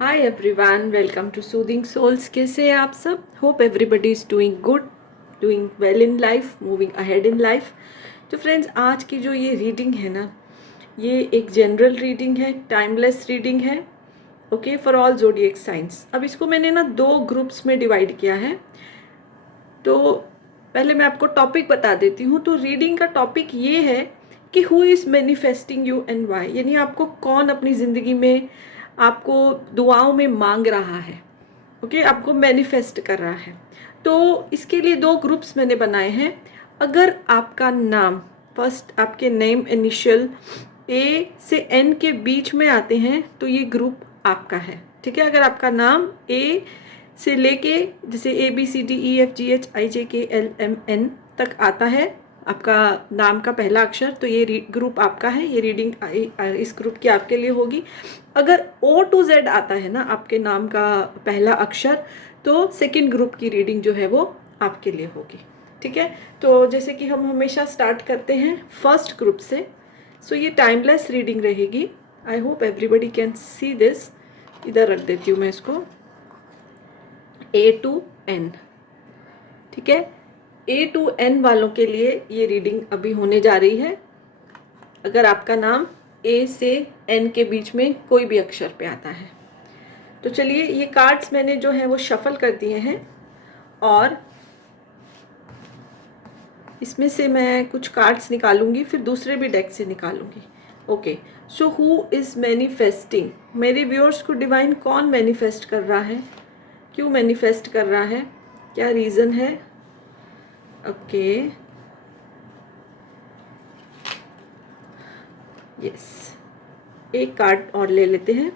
Hi everyone, welcome to soothing souls. कैसे हैं आप सब? Hope everybody is doing good, doing well in life, moving ahead in life. तो friends, आज की जो ये रीडिंग है ना, ये एक जनरल रीडिंग है, टाइमलेस रीडिंग है, okay, for all zodiac signs. अब इसको मैंने ना दो ग्रुप्स में डिवाइड किया है। तो पहले मैं आपको टॉपिक बता देती हूँ। तो रीडिंग का टॉपिक ये है कि who is manifesting you and why, यानी आपको कौन अपनी ज़िंदगी में आपको दुआओं में मांग रहा है, ओके, आपको मैनिफेस्ट कर रहा है। तो इसके लिए दो ग्रुप्स मैंने बनाए हैं। अगर आपका नाम फर्स्ट, आपके नेम इनिशियल ए से एन के बीच में आते हैं तो ये ग्रुप आपका है, ठीक है। अगर आपका नाम ए से लेके जैसे ABCDEFGHIJKLMN तक आता है, आपका नाम का पहला अक्षर, तो ये ग्रुप आपका है, ये रीडिंग इस ग्रुप की आपके लिए होगी। अगर O to Z आता है ना आपके नाम का पहला अक्षर, तो सेकंड ग्रुप की रीडिंग जो है वो आपके लिए होगी, ठीक है। तो जैसे कि हम हमेशा स्टार्ट करते हैं फर्स्ट ग्रुप से। सो ये टाइमलेस रीडिंग रहेगी। I hope everybody can see this. इधर रख देती हूँ मैं इसको, A to N, ठीक है। A to N वालों के लिए ये रीडिंग अभी होने जा रही है। अगर आपका नाम A से N के बीच में कोई भी अक्षर पे आता है तो चलिए, ये कार्ड्स मैंने जो है वो शफल कर दिए हैं और इसमें से मैं कुछ कार्ड्स निकालूंगी, फिर दूसरे भी डेक से निकालूंगी। Okay, so who is manifesting, मेरे व्यूअर्स को डिवाइन कौन मैनिफेस्ट कर रहा है, क्यों मैनिफेस्ट कर रहा है, क्या रीज़न है। ओके, यस, एक कार्ड और ले लेते हैं।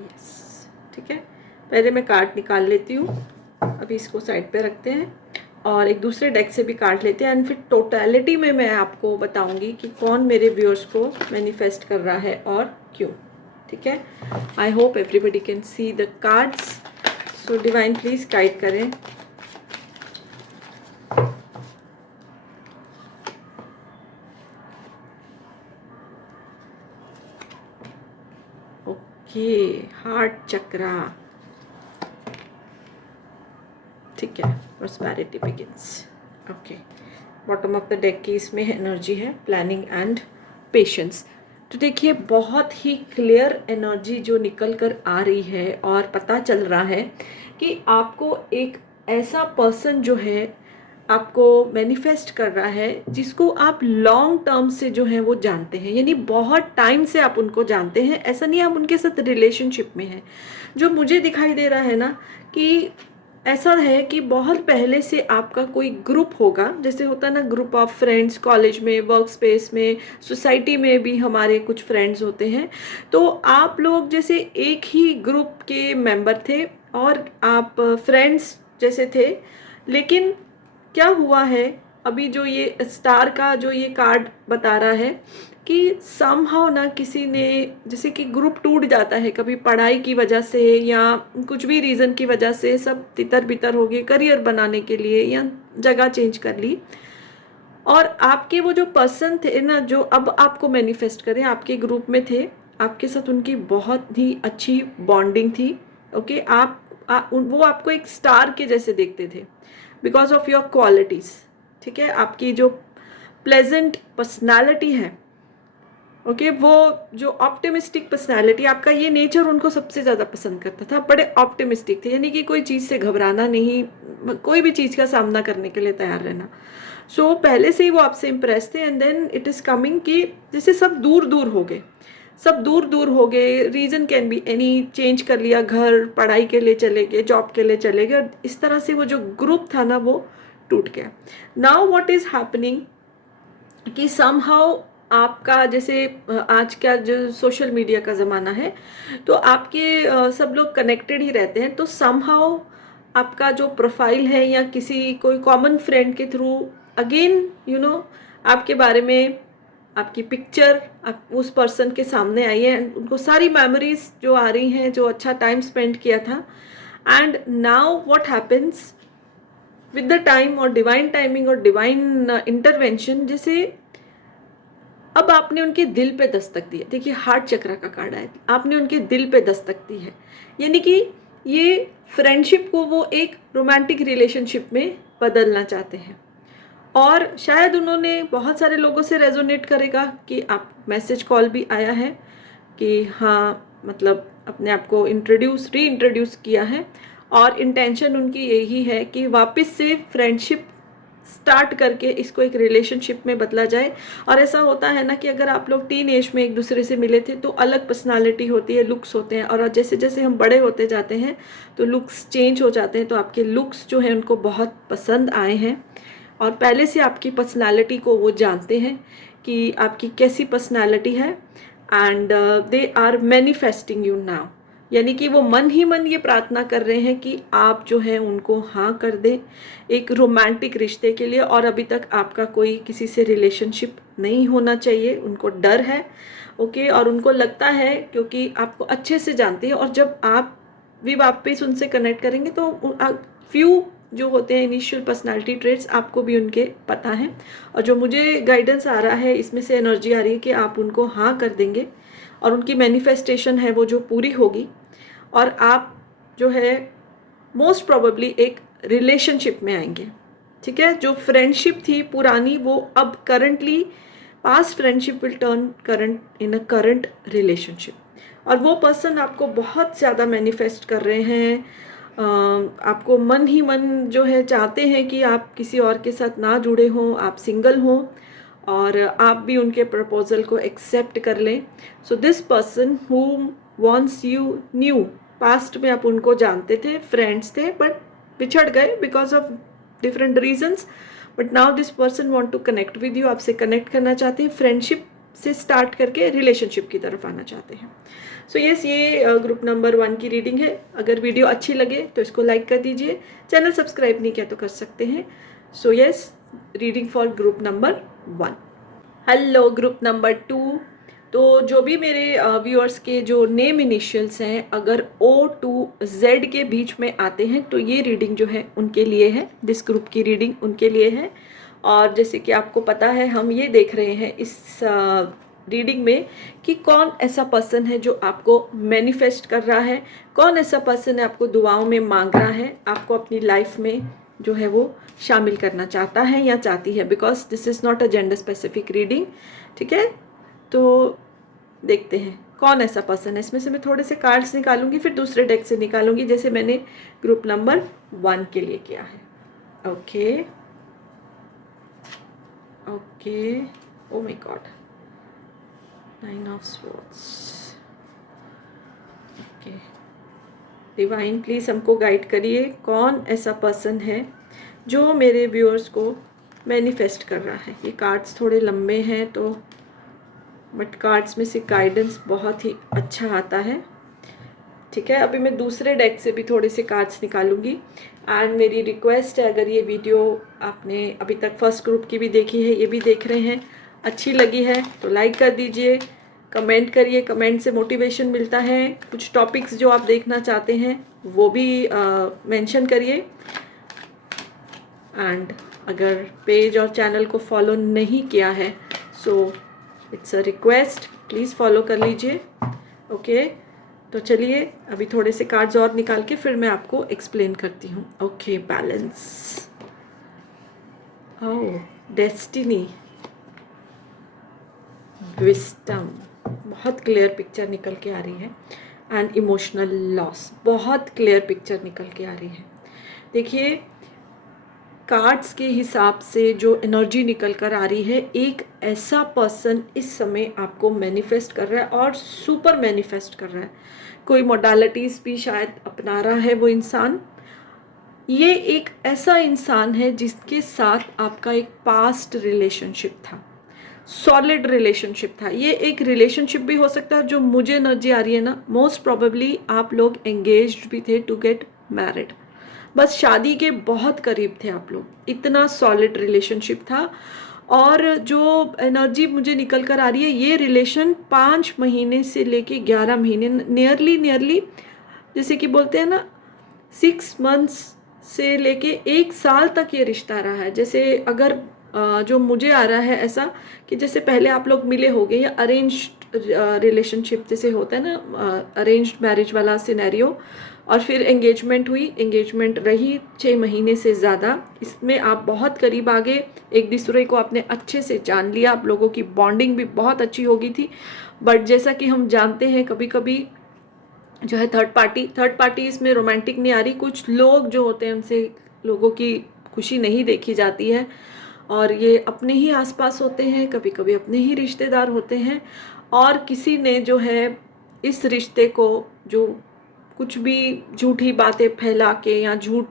यस, ठीक है, पहले मैं कार्ड निकाल लेती हूँ, अभी इसको साइड पे रखते हैं और एक दूसरे डेक से भी कार्ड लेते हैं एंड फिर टोटलिटी में मैं आपको बताऊंगी कि कौन मेरे व्यूअर्स को मैनिफेस्ट कर रहा है और क्यों, ठीक है। I hope everybody can see the cards. So divine please guide करें। ओके, हार्ट चक्रा, ठीक है, prosperity begins. Okay, bottom of the deck की इसमें एनर्जी है प्लानिंग एंड पेशेंस। तो देखिए, बहुत ही क्लियर एनर्जी जो निकल कर आ रही है और पता चल रहा है कि आपको एक ऐसा पर्सन जो है आपको मैनिफेस्ट कर रहा है जिसको आप लॉन्ग टर्म से जो है वो जानते हैं, यानी बहुत टाइम से आप उनको जानते हैं। ऐसा नहीं आप उनके साथ रिलेशनशिप में हैं। जो मुझे दिखाई दे रहा है ना, कि ऐसा है कि बहुत पहले से आपका कोई ग्रुप होगा, जैसे होता है ना ग्रुप ऑफ फ्रेंड्स, कॉलेज में, वर्क स्पेस में, सोसाइटी में भी हमारे कुछ फ्रेंड्स होते हैं। तो आप लोग जैसे एक ही ग्रुप के मेंबर थे और आप फ्रेंड्स जैसे थे। लेकिन क्या हुआ है, अभी जो ये स्टार का जो ये कार्ड बता रहा है कि समहाउ ना किसी ने, जैसे कि ग्रुप टूट जाता है कभी पढ़ाई की वजह से या कुछ भी रीज़न की वजह से, सब तितर बितर हो गए करियर बनाने के लिए या जगह चेंज कर ली। और आपके वो जो पर्सन थे ना, जो अब आपको मैनिफेस्ट करें, आपके ग्रुप में थे, आपके साथ उनकी बहुत ही अच्छी बॉन्डिंग थी। ओके, वो आपको एक स्टार के जैसे देखते थे बिकॉज ऑफ योर क्वालिटीज़, ठीक है। आपकी जो प्लेजेंट पर्सनालिटी है, ओके, वो जो ऑप्टिमिस्टिक पर्सनालिटी, आपका ये नेचर उनको सबसे ज़्यादा पसंद करता था। बड़े ऑप्टिमिस्टिक थे, यानी कि कोई चीज़ से घबराना नहीं, कोई भी चीज़ का सामना करने के लिए तैयार रहना। सो पहले से ही वो आपसे इम्प्रेस थे and then it is coming कि जैसे सब दूर दूर हो गए, सब दूर दूर हो गए। Reason can be any, change कर लिया घर, पढ़ाई के लिए चले गए, जॉब के लिए चले गए, और इस तरह से वो जो ग्रुप था ना वो टूट गया। नाउ व्हाट इज़ हैपनिंग कि समहाउ आपका, जैसे आज का जो सोशल मीडिया का ज़माना है, तो आपके सब लोग कनेक्टेड ही रहते हैं। तो समहाउ आपका जो प्रोफाइल है या किसी कोई कॉमन फ्रेंड के थ्रू अगेन आपके बारे में, आपकी पिक्चर आप उस पर्सन के सामने आई है, उनको सारी मेमोरीज जो आ रही हैं, जो अच्छा टाइम स्पेंड किया था। And now what happens with the time और डिवाइन टाइमिंग और डिवाइन इंटरवेंशन, जैसे अब आपने उनके दिल पे दस्तक दी है। देखिए हार्ट चक्र का कार्ड है, आपने उनके दिल पे दस्तक दी है, यानी कि ये फ्रेंडशिप को वो एक रोमांटिक रिलेशनशिप में बदलना चाहते हैं। और शायद उन्होंने बहुत सारे लोगों से रेजोनेट करेगा कि आप मैसेज कॉल भी आया है कि हाँ मतलब अपने आप को री इंट्रोड्यूस किया है, और इंटेंशन उनकी यही है कि वापस से फ्रेंडशिप स्टार्ट करके इसको एक रिलेशनशिप में बदला जाए। और ऐसा होता है ना कि अगर आप लोग टीन एज में एक दूसरे से मिले थे तो अलग पर्सनालिटी होती है, लुक्स होते हैं, और जैसे जैसे हम बड़े होते जाते हैं तो लुक्स चेंज हो जाते हैं। तो आपके लुक्स जो हैं उनको बहुत पसंद आए हैं, और पहले से आपकी पर्सनालिटी को वो जानते हैं कि आपकी कैसी पर्सनालिटी है, and they are manifesting you now, यानी कि वो मन ही मन ये प्रार्थना कर रहे हैं कि आप जो है उनको हाँ कर दें एक रोमांटिक रिश्ते के लिए। और अभी तक आपका कोई किसी से रिलेशनशिप नहीं होना चाहिए, उनको डर है, ओके। और उनको लगता है क्योंकि आपको अच्छे से जानते हैं, और जब आप भी वापस उनसे कनेक्ट करेंगे तो फ्यू जो होते हैं इनिशियल पर्सनालिटी ट्रेट्स आपको भी उनके पता है। और जो मुझे गाइडेंस आ रहा है इसमें से एनर्जी आ रही है कि आप उनको हाँ कर देंगे, और उनकी मैनिफेस्टेशन है वो जो पूरी होगी, और आप जो है मोस्ट प्रोबेबली एक रिलेशनशिप में आएंगे। ठीक है, जो फ्रेंडशिप थी पुरानी वो अब currently past friendship will turn current in a current relationship, और वो पर्सन आपको बहुत ज़्यादा मैनिफेस्ट कर रहे हैं। आपको मन ही मन जो है चाहते हैं कि आप किसी और के साथ ना जुड़े हों, आप सिंगल हों, और आप भी उनके प्रपोजल को एक्सेप्ट कर लें। So this person who wants you new, past में आप उनको जानते थे, फ्रेंड्स थे, बट बिछड़ गए because of different reasons, but now this person want to connect with you, आपसे कनेक्ट करना चाहते हैं, फ्रेंडशिप से स्टार्ट करके रिलेशनशिप की तरफ आना चाहते हैं। सो यस, ये ग्रुप नंबर 1 की रीडिंग है। अगर वीडियो अच्छी लगे तो इसको लाइक कर दीजिए, चैनल सब्सक्राइब नहीं किया तो कर सकते हैं। So yes, reading for group number 1। Hello group number 2। तो जो भी मेरे व्यूअर्स के जो नेम इनिशियल्स हैं अगर O to Z के बीच में आते हैं तो ये रीडिंग जो है उनके लिए है, दिस ग्रुप की रीडिंग उनके लिए है। और जैसे कि आपको पता है हम ये देख रहे हैं इस रीडिंग में कि कौन ऐसा पर्सन है जो आपको मैनिफेस्ट कर रहा है, कौन ऐसा पर्सन है आपको दुआओं में मांग रहा है, आपको अपनी लाइफ में जो है वो शामिल करना चाहता है या चाहती है, because this is not a gender specific reading. ठीक है, तो देखते हैं कौन ऐसा पर्सन है। इसमें से मैं थोड़े से कार्ड्स निकालूंगी, फिर दूसरे डेक से निकालूंगी, जैसे मैंने ग्रुप नंबर 1 के लिए किया है। Okay okay, oh my God, 9 of swords. Okay, divine please हमको गाइड करिए, कौन ऐसा पर्सन है जो मेरे व्यूअर्स को मैनिफेस्ट कर रहा है। ये कार्ड्स थोड़े लंबे हैं तो बट कार्ड्स में से गाइडेंस बहुत ही अच्छा आता है। ठीक है, अभी मैं दूसरे डेक से भी थोड़े से कार्ड्स निकालूंगी। एंड मेरी रिक्वेस्ट है, अगर ये वीडियो आपने अभी तक फर्स्ट ग्रुप की भी देखी है, ये भी देख रहे हैं, अच्छी लगी है तो लाइक कर दीजिए, कमेंट करिए, कमेंट से मोटिवेशन मिलता है। कुछ टॉपिक्स जो आप देखना चाहते हैं वो भी मेंशन करिए। एंड अगर पेज और चैनल को फॉलो नहीं किया है so it's a request, please follow कर लीजिए। ओके, तो चलिए अभी थोड़े से कार्ड्स और निकाल के फिर मैं आपको एक्सप्लेन करती हूँ। ओके, बैलेंस, ओह डेस्टिनी, विस्डम, बहुत क्लियर पिक्चर निकल के आ रही है, एंड इमोशनल लॉस, बहुत क्लियर पिक्चर निकल के आ रही है। देखिए कार्ड्स के हिसाब से जो एनर्जी निकल कर आ रही है, एक ऐसा पर्सन इस समय आपको मैनिफेस्ट कर रहा है और सुपर मैनिफेस्ट कर रहा है। कोई मोडालिटीज़ भी शायद अपना रहा है वो इंसान। ये एक ऐसा इंसान है जिसके साथ आपका एक पास्ट रिलेशनशिप था, सॉलिड रिलेशनशिप था। ये एक रिलेशनशिप भी हो सकता है, जो मुझे एनर्जी आ रही है ना, मोस्ट प्रोबेबली आप लोग एंगेज्ड भी थे टू गेट मैरिड, बस शादी के बहुत करीब थे आप लोग, इतना सॉलिड रिलेशनशिप था। और जो एनर्जी मुझे निकल कर आ रही है, ये रिलेशन 5 महीने से लेके 11 महीने, नियरली जैसे कि बोलते हैं ना 6 मंथ्स से लेके 1 साल तक ये रिश्ता रहा है। जैसे अगर जो मुझे आ रहा है ऐसा कि जैसे पहले आप लोग मिले होगे या अरेंज रिलेशनशिप जैसे होता है ना, अरेंज्ड मैरिज वाला सिनेरियो, और फिर एंगेजमेंट हुई, एंगेजमेंट रही 6 महीने से ज़्यादा, इसमें आप बहुत करीब आ गए, एक दूसरे को आपने अच्छे से जान लिया, आप लोगों की बॉन्डिंग भी बहुत अच्छी हो गई थी। बट जैसा कि हम जानते हैं कभी कभी जो है थर्ड पार्टी इसमें रोमांटिक नहीं आ रही, कुछ लोग जो होते हैं उनसे लोगों की खुशी नहीं देखी जाती है, और ये अपने ही आसपास होते हैं, कभी कभी अपने ही रिश्तेदार होते हैं, और किसी ने जो है इस रिश्ते को जो कुछ भी झूठी बातें फैला के या झूठ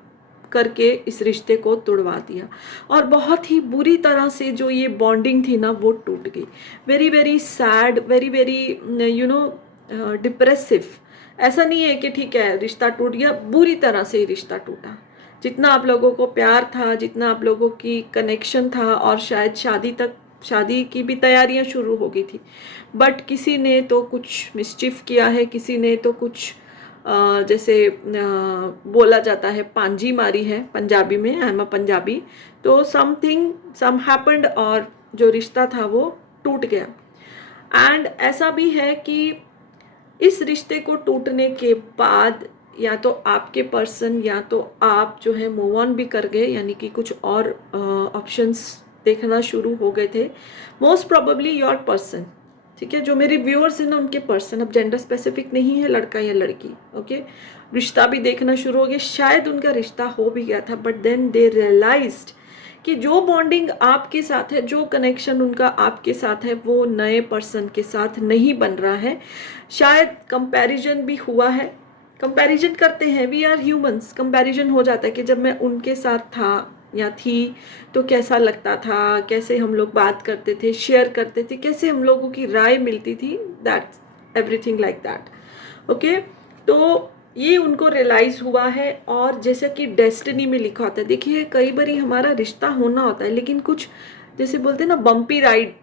करके इस रिश्ते को तोड़वा दिया, और बहुत ही बुरी तरह से जो ये बॉन्डिंग थी ना वो टूट गई। Very very sad, very very you know depressive. ऐसा नहीं है कि ठीक है रिश्ता टूट गया, बुरी तरह से ही रिश्ता टूटा। जितना आप लोगों को प्यार था, जितना आप लोगों की कनेक्शन था, और शायद शादी की भी तैयारियां शुरू हो गई थी, बट किसी ने तो कुछ मिसचिफ किया है, किसी ने तो कुछ जैसे बोला जाता है पांजी मारी है पंजाबी में, आई एम अ पंजाबी, तो सम हैपेंड और जो रिश्ता था वो टूट गया। एंड ऐसा भी है कि इस रिश्ते को टूटने के बाद या तो आपके पर्सन या तो आप जो है मूव ऑन भी कर गए, यानी कि कुछ और ऑप्शंस देखना शुरू हो गए थे। मोस्ट प्रोबेबली योर पर्सन, ठीक है, जो मेरे व्यूअर्स हैं ना उनके पर्सन, अब जेंडर स्पेसिफिक नहीं है लड़का या लड़की, ओके, रिश्ता भी देखना शुरू हो गया, शायद उनका रिश्ता हो भी गया था, बट देन दे रियलाइज्ड कि जो बॉन्डिंग आपके साथ है, जो कनेक्शन उनका आपके साथ है, वो नए पर्सन के साथ नहीं बन रहा है। शायद कंपैरिजन भी हुआ है, कंपैरिजन करते हैं, वी आर ह्यूमंस, कंपैरिजन हो जाता है कि जब मैं उनके साथ था या थी तो कैसा लगता था, कैसे हम लोग बात करते थे, शेयर करते थे, कैसे हम लोगों की राय मिलती थी, that everything like that, okay. तो ये उनको रियलाइज हुआ है, और जैसे कि डेस्टिनी में लिखा होता है, देखिए कई बार हमारा रिश्ता होना होता है लेकिन कुछ जैसे बोलते हैं ना बम्पी राइड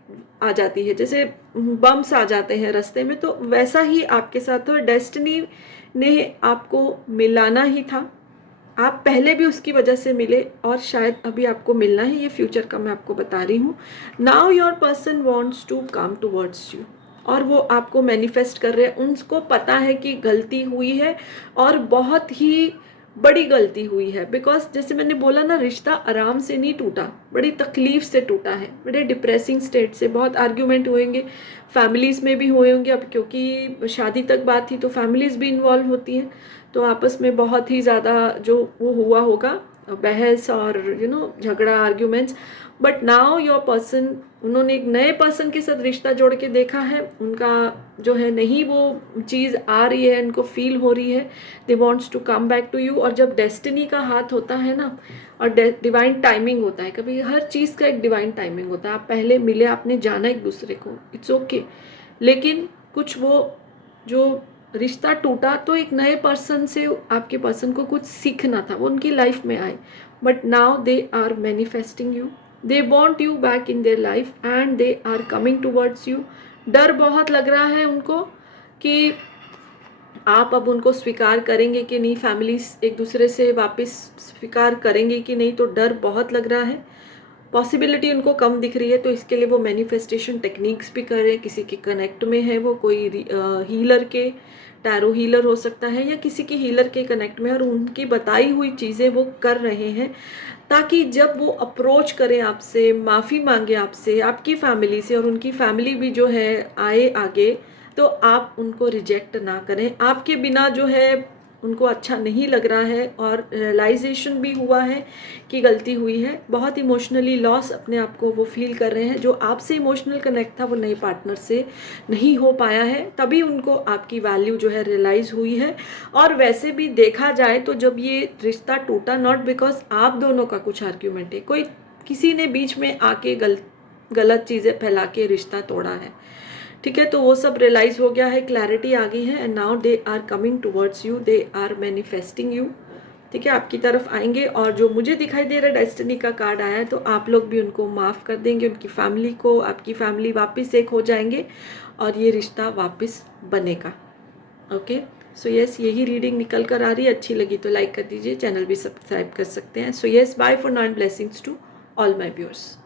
आ जाती है, जैसे बम्स आ जाते हैं रास्ते में, तो वैसा ही आपके साथ तो डेस्टिनी ने आपको मिलाना ही था। आप पहले भी उसकी वजह से मिले और शायद अभी आपको मिलना है, ये फ्यूचर का मैं आपको बता रही हूँ। Now your person wants to come towards you, और वो आपको मैनिफेस्ट कर रहे हैं, उनको पता है कि गलती हुई है और बहुत ही बड़ी गलती हुई है। बिकॉज जैसे मैंने बोला ना, रिश्ता आराम से नहीं टूटा, बड़ी तकलीफ से टूटा है, बड़े डिप्रेसिंग स्टेट से, बहुत आर्ग्यूमेंट हुएंगे, फैमिलीज़ में भी हुए होंगे, अब क्योंकि शादी तक बात थी तो फैमिलीज़ भी इन्वॉल्व होती हैं, तो आपस में बहुत ही ज़्यादा जो वो हुआ होगा बहस और झगड़ा, arguments. But now your person, उन्होंने एक नए पर्सन के साथ रिश्ता जोड़ के देखा है, उनका जो है नहीं वो चीज़ आ रही है, उनको फील हो रही है, they wants to come back to you. और जब डेस्टिनी का हाथ होता है ना, और डिवाइन टाइमिंग होता है, कभी हर चीज़ का एक डिवाइन टाइमिंग होता है, आप पहले मिले, आपने जाना एक दूसरे को, इट्स ओके, लेकिन कुछ वो जो रिश्ता टूटा तो एक नए पर्सन से आपके पर्सन को कुछ सीखना था, वो उनकी लाइफ में आए, but now they are manifesting you, they want you back in their life and they are coming towards you. डर बहुत लग रहा है उनको कि आप अब उनको स्वीकार करेंगे कि नहीं, फैमिलीज एक दूसरे से वापस स्वीकार करेंगे कि नहीं, तो डर बहुत लग रहा है। पॉसिबिलिटी उनको कम दिख रही है, तो इसके लिए वो मैनिफेस्टेशन टेक्निक्स भी कर रहे हैं, किसी के कनेक्ट में है वो, कोई हीलर के, टैरो हीलर हो सकता है, या किसी के हीलर के कनेक्ट में, और उनकी बताई हुई चीज़ें वो कर रहे हैं, ताकि जब वो अप्रोच करें आपसे, माफ़ी मांगे आपसे, आपकी फैमिली से, और उनकी फैमिली भी जो है आए आगे, तो आप उनको रिजेक्ट ना करें। आपके बिना जो है उनको अच्छा नहीं लग रहा है, और रियलाइजेशन भी हुआ है कि गलती हुई है, बहुत इमोशनली लॉस अपने आप को वो फील कर रहे हैं। जो आपसे इमोशनल कनेक्ट था वो नए पार्टनर से नहीं हो पाया है, तभी उनको आपकी वैल्यू जो है रियलाइज़ हुई है। और वैसे भी देखा जाए तो जब ये रिश्ता टूटा, नॉट बिकॉज आप दोनों का कुछ आर्ग्यूमेंट है, कोई किसी ने बीच में आके गलत चीज़ें फैला के रिश्ता तोड़ा है, ठीक है, तो वो सब रियलाइज हो गया है, क्लैरिटी आ गई है, and now they are coming towards you, they are manifesting you, ठीक है, आपकी तरफ आएंगे। और जो मुझे दिखाई दे रहा है डेस्टिनी का कार्ड आया है, तो आप लोग भी उनको माफ़ कर देंगे, उनकी फैमिली को, आपकी फैमिली वापस एक हो जाएंगे, और ये रिश्ता वापस बनेगा। ओके, सो यस, यही रीडिंग निकल कर आ रही है। अच्छी लगी तो लाइक कर दीजिए, चैनल भी सब्सक्राइब कर सकते हैं। So yes, bye for now and blessings to all my viewers.